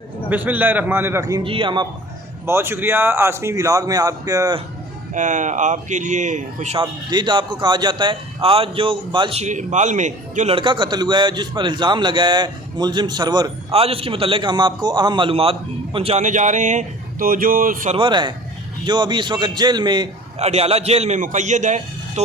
बिस्मिल्लाहिर्रहमानिर्रहीम जी। हम आप बहुत शुक्रिया। आसमी व्लॉग में आपके लिए खुशामदीद आपको कहा जाता है। आज जो बाल में जो लड़का कत्ल हुआ है, जिस पर इल्ज़ाम लगाया है मुलजिम सरवर, आज उसके मुतल्लिक़ हम आपको अहम मालूमात पहुँचाने जा रहे हैं। तो जो सरवर है, जो अभी इस वक्त जेल में, अडयाला जेल में मुक़य्यद है, तो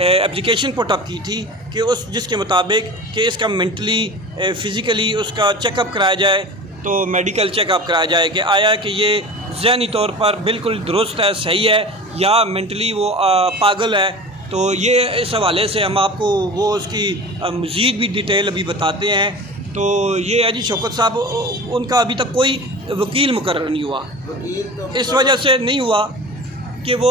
एप्लीकेशन पुटअप की थी कि जिसके मुताबिक कि इसका मेंटली फ़िज़िकली उसका चेकअप कराया जाए, तो मेडिकल चेकअप कराया जाए कि आया कि ये ज़हनी तौर पर बिल्कुल दुरुस्त है, सही है, या मेंटली वो पागल है। तो ये इस हवाले से हम आपको वो उसकी मज़ीद भी डिटेल अभी बताते हैं। तो ये है जी शौकत साहब, उनका अभी तक कोई वकील मुकर्रर नहीं हुआ। इस वजह से नहीं हुआ कि वो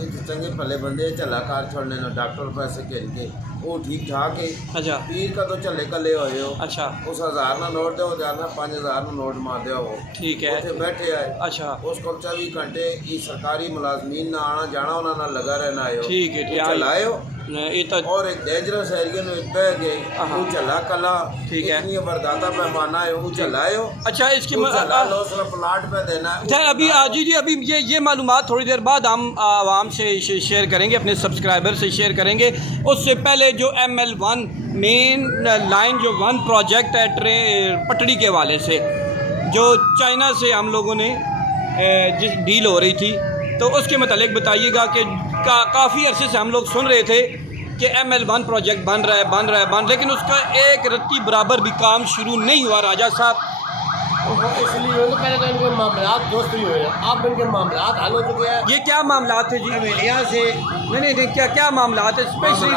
के चंगे भले बंदे चलाकार छोड़ने ना डॉक्टर पैसे के इनके वो ठीक ठाक है। अच्छा, पीर का तो चले कले होए हो। अच्छा, उस 1000 ना नोट दो, 1000 ना 5000 ना नोट मार दो वो, ठीक है, उसे बैठे आए। अच्छा, उसको 24 घंटे ये सरकारी मुलाजमीन ना आना जाना उन्हें ना लगा रहना है, ठीक है, चलाए हो। ये तो और एक डेंजरस एरिया में बह गए, वो चला कला, ठीक है, इतनी बरदाता पैमाना है, वो चलाए हो। अच्छा, इसकी प्लाट पे देना है। अभी जी अभी ये मालूमात थोड़ी देर बाद हम आवाम से शेयर करेंगे, अपने सब्सक्राइबर से शेयर करेंगे। उससे पहले जो ML1 मेन लाइन जो 1 प्रोजेक्ट है पटड़ी के हवाले से, जो चाइना से हम लोगों ने जिस डील हो रही थी, तो उसके मुतालिक बताइएगा कि काफ़ी अरसे से हम लोग सुन रहे थे कि ML1 प्रोजेक्ट बन रहा है, लेकिन उसका एक रत्ती बराबर भी काम शुरू नहीं हुआ राजा साहब। इसलिए तो पहले तो इनके मामलात दोस्त ही हुए, अब इनके मामलात हल हो चुके हैं। ये क्या मामलात थे जी? हवेलियाँ से नहीं, क्या मामलात है? स्पेशली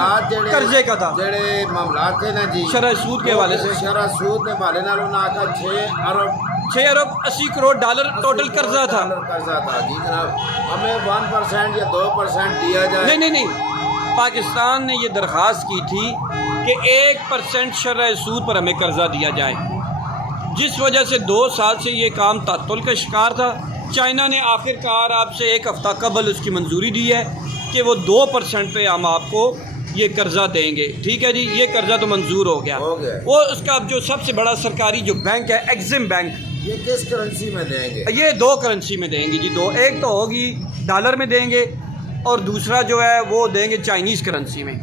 कर्जे का था, जेड़े मामलात थे ना जी, शरह सूद के हवाले से। शरह सूद के हवाले नाल उन्होंने आखा 6 अरब 80 करोड़ डॉलर टोटल कर्जा था। कर्जा था जी जनाब। हमें 1% या 2% दिया जाए। नहीं, पाकिस्तान ने ये दरख्वास्त की थी कि 1% शरह सूद पर हमें कर्जा दिया जाए, जिस वजह से 2 साल से ये काम तातुल का शिकार था। चाइना ने आखिरकार आपसे 1 हफ़्ता कबल उसकी मंजूरी दी है कि वो 2% पे हम आपको ये कर्जा देंगे। ठीक है जी, ये कर्जा तो मंजूर हो गया। वो उसका जो सबसे बड़ा सरकारी जो बैंक है, एग्जिम बैंक, ये किस करेंसी में देंगे? ये 2 करेंसी में देंगे जी, 2। एक तो होगी डॉलर में देंगे, और दूसरा जो है वो देंगे चाइनीज़ करेंसी में।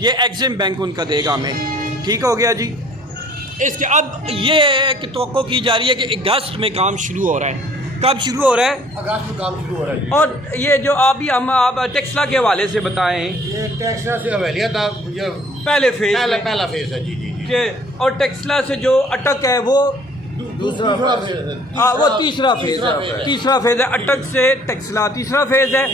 ये एग्जिम बैंक उनका देगा हमें। ठीक हो गया जी। इसके अब ये एक तवक्को की जा रही है कि अगस्त में काम शुरू हो रहा है। कब शुरू हो रहा है? अगस्त में काम शुरू हो रहा है। और ये जो आप टेक्सला के हवाले से बताएं, ये टेक्सला से हवेलियाँ था, ये पहला फेज है जी। और टेक्सला से जो अटक है वो दूसरा फेज है। वो तीसरा फेज है। अटक से टेक्सला तीसरा फेज है,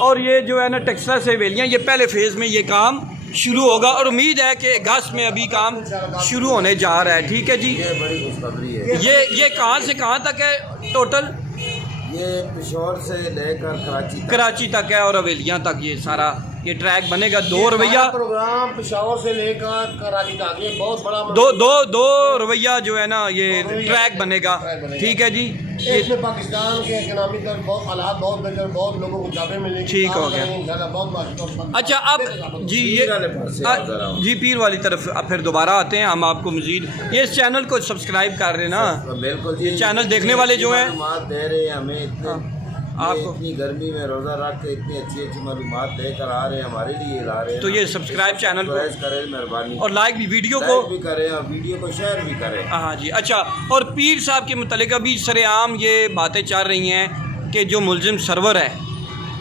और ये जो है ना टेक्सला से हवेलियाँ, ये पहले फेज़ में ये काम शुरू होगा, और उम्मीद है कि अगस्त में अभी काम शुरू होने जा रहा है। ठीक है जी। ये बड़ी खुशखबरी है। ये कहाँ से कहाँ तक है टोटल? ये पेशोर से लेकर कराची तक है, और हवेलियाँ तक ये सारा ये ट्रैक बनेगा। 2 रवैया प्रोग्राम पेशावर से लेकर कराची तक, ये बहुत बड़ा दो रवैया जो है ना, ये ट्रैक बनेगा। ठीक है जी। इसमें पाकिस्तान के इकोनॉमिक हालात बहुत बेहतर, बहुत लोगों को जॉबें मिलेंगी। ठीक हो गया। अच्छा, अब जी जी पीर वाली तरफ अब फिर दोबारा आते हैं हम आपको मजीद। ये इस चैनल को सब्सक्राइब कर रहे हैं ना? बिल्कुल जी। चैनल देखने वाले जो हैं दे रहे हैं हमें इतने, आपको इतनी गर्मी में रोज़ा रख के इतनी अच्छी मालूमात देकर आ रहे हैं, हमारे लिए ला रहे हैं। तो ये सब्सक्राइब चैनल को करें मेहरबानी, और लाइक भी वीडियो को भी करें, और वीडियो को शेयर भी करें। हाँ जी। अच्छा, और पीर साहब के मुतालिक अभी सरेआम ये बातें चल रही हैं कि जो मुलजिम सरवर है,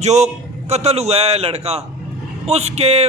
जो कत्ल हुआ है लड़का, उसके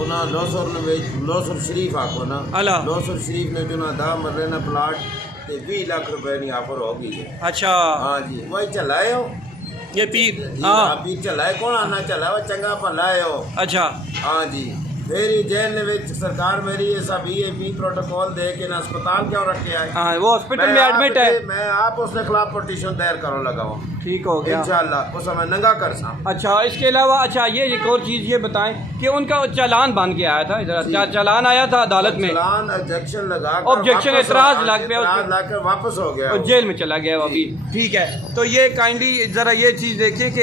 ना लोसर शरीफ आको ना, लोसर शरीफ ने जो ना दा मरले ना प्लाट 20 लाख रुपए की ऑफर हो गई है। अच्छा, हाँ जी, वही चलाए हो ये पीर? हाँ, पीर चलाए, कौन आना चला वो चंगा भलाए हो। अच्छा, हाँ जी। फिर जेल में सरकार मेरी ये सब भी प्रोटोकॉल दे के ना अस्पताल क्यों रखे आए? हाँ, वो हॉस्पिटल में एडमिट है। मैं आप उसके खिलाफ पटिशन दायर करो लगाओ। ठीक हो गया इंशाल्लाह, उस समय नंगा कर सा। अच्छा, इसके अलावा अच्छा ये एक और चीज़ ये बताएं कि उनका चालान बन के आया था, इधर चालान आया था अदालत में, चालान ऑब्जेक्शन लगा, ऑब्जेक्शन एतराज लग गया, लाकर वापस हो गया और जेल में चला गया वो अभी। ठीक है, तो ये काइंडली ज़रा ये चीज़ देखिए कि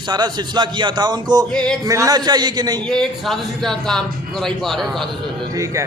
सारा सिलसिला किया था, उनको मिलना चाहिए कि नहीं? ये एक साजिशी का काम कराई पा रहे हैं। ठीक है,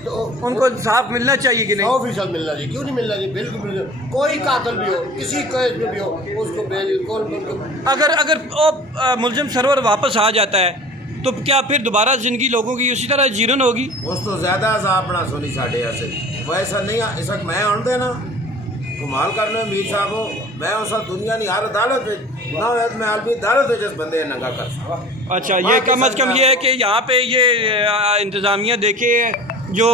तो उनको इंसाफ मिलना चाहिए कि नहीं? 100% मिलना चाहिए। क्यों नहीं मिलना चाहिए? बिल्कुल मिलना चाहिए। कोई कातिल भी हो, किसी केस में भी हो, उसको बिल्कुल। अगर मुलजिम सरवर वापस आ जाता है तो क्या फिर दोबारा जिंदगी लोगों की उसी तरह जीवन होगी? उस तो ज़्यादा अपना सोनी साढ़े ऐसे वैसा नहीं इस वक्त मैं आन देना कमाल करने मीर साहब हो, मैं उस दुनिया नहीं हर अदालत ना मैं आदमी अदालत जिस बंदे नंगा कर। अच्छा, ये कम अज़ कम ये है कि यहाँ पे ये इंतज़ामिया देखे, जो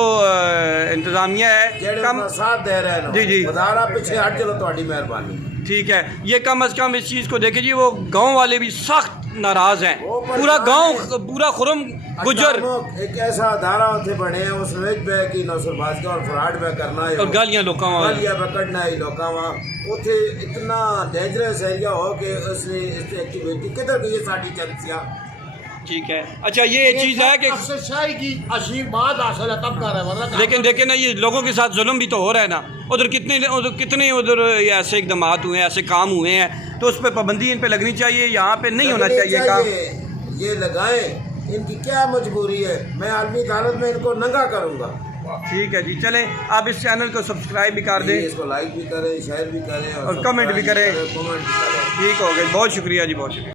इंतज़ामिया है कम साथ दे रहे हैं जी जी, बधारा पीछे हट चलो, थोड़ी मेहरबानी। ठीक है, ये कम अज़ कम इस चीज़ को देखे जी, वो गांव वाले भी सख्त नाराज़ हैं, पूरा गांव पूरा खुरम गुजर एक ऐसा धारा उसे बने हैं उस वेज पे की नौसरबाज का और फ्रॉड पे करना है और गालियाँ लोगों गालियाँ पकड़ना है लोगों वहाँ उसे इतना डेंजरस एरिया हो कि उसने इस एक्टिविटी किधर गई है साड़ी चर्चियाँ। ठीक है, अच्छा ये चीज़ है कि अफसरशाही की आशीर्वाद हासिल है तब कर रहे हैं, वरना लेकिन देखे ना, ये लोगों के साथ जुल्म भी तो हो रहा है ना। उधर कितने उधर ऐसे इकदाम हुए हैं, ऐसे काम हुए हैं, तो उस पर पाबंदी इन पे लगनी चाहिए, यहाँ पे नहीं होना चाहिए काम। ये लगाएं, इनकी क्या मजबूरी है, मैं आलमी अदालत में इनको नंगा करूँगा। ठीक है जी, चलें आप इस चैनल को सब्सक्राइब भी कर दें, इसको लाइक भी करें, शेयर भी करें और कमेंट भी करें। कमेंट भी करें। ठीक हो गए, बहुत शुक्रिया जी, बहुत शुक्रिया।